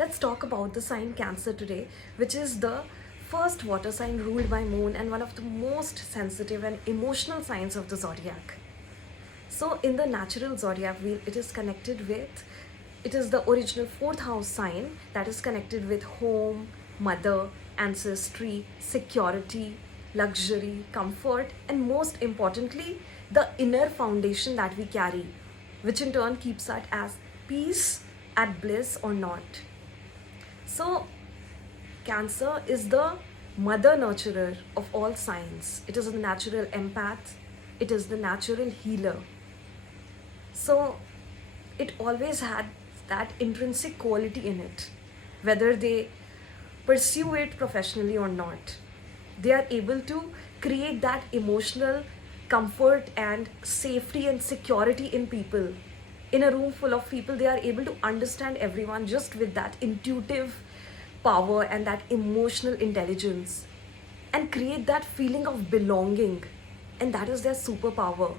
Let's talk about the sign Cancer today, which is the first water sign ruled by moon and one of the most sensitive and emotional signs of the zodiac. So in the natural zodiac wheel, it is the original fourth house sign that is connected with home, mother, ancestry, security, luxury, comfort, and most importantly, the inner foundation that we carry, which in turn keeps us as peace, at bliss or not. So Cancer is the mother nurturer of all signs. It is the natural empath, it is the natural healer. So it always had that intrinsic quality in it, whether they pursue it professionally or not. They are able to create that emotional comfort and safety and security in people. In a room full of people, they are able to understand everyone just with that intuitive power and that emotional intelligence and create that feeling of belonging. And that is their superpower,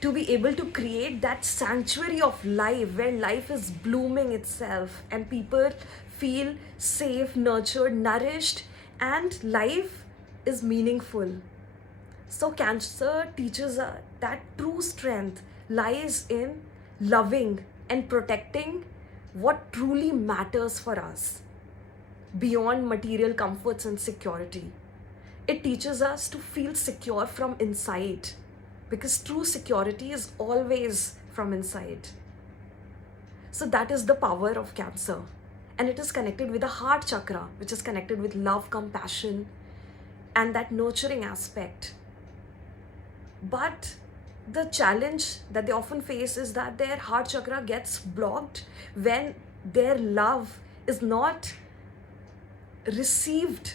to be able to create that sanctuary of life where life is blooming itself and people feel safe, nurtured, nourished, and life is meaningful. So, Cancer teaches us that true strength lies in loving and protecting what truly matters for us beyond material comforts and security. It teaches us to feel secure from inside because true security is always from inside. So that is the power of Cancer. And it is connected with the heart chakra, which is connected with love, compassion, and that nurturing aspect. But the challenge that they often face is that their heart chakra gets blocked when their love is not received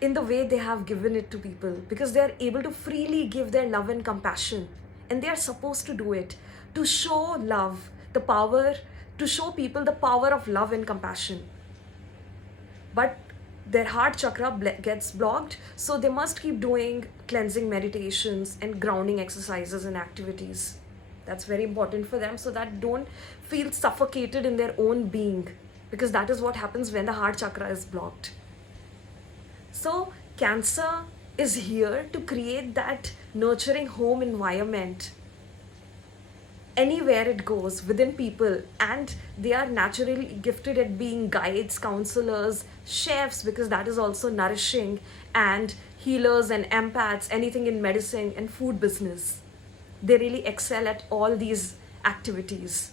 in the way they have given it to people, because they are able to freely give their love and compassion, and they are supposed to do it to show love, the power, to show people the power of love and compassion. But their heart chakra gets blocked, so they must keep doing cleansing meditations and grounding exercises and activities. That's very important for them, so that don't feel suffocated in their own being, because that is what happens when the heart chakra is blocked. So Cancer is here to create that nurturing home environment anywhere it goes within people, and they are naturally gifted at being guides, counselors, chefs, because that is also nourishing, and healers and empaths, anything in medicine and food business. They really excel at all these activities.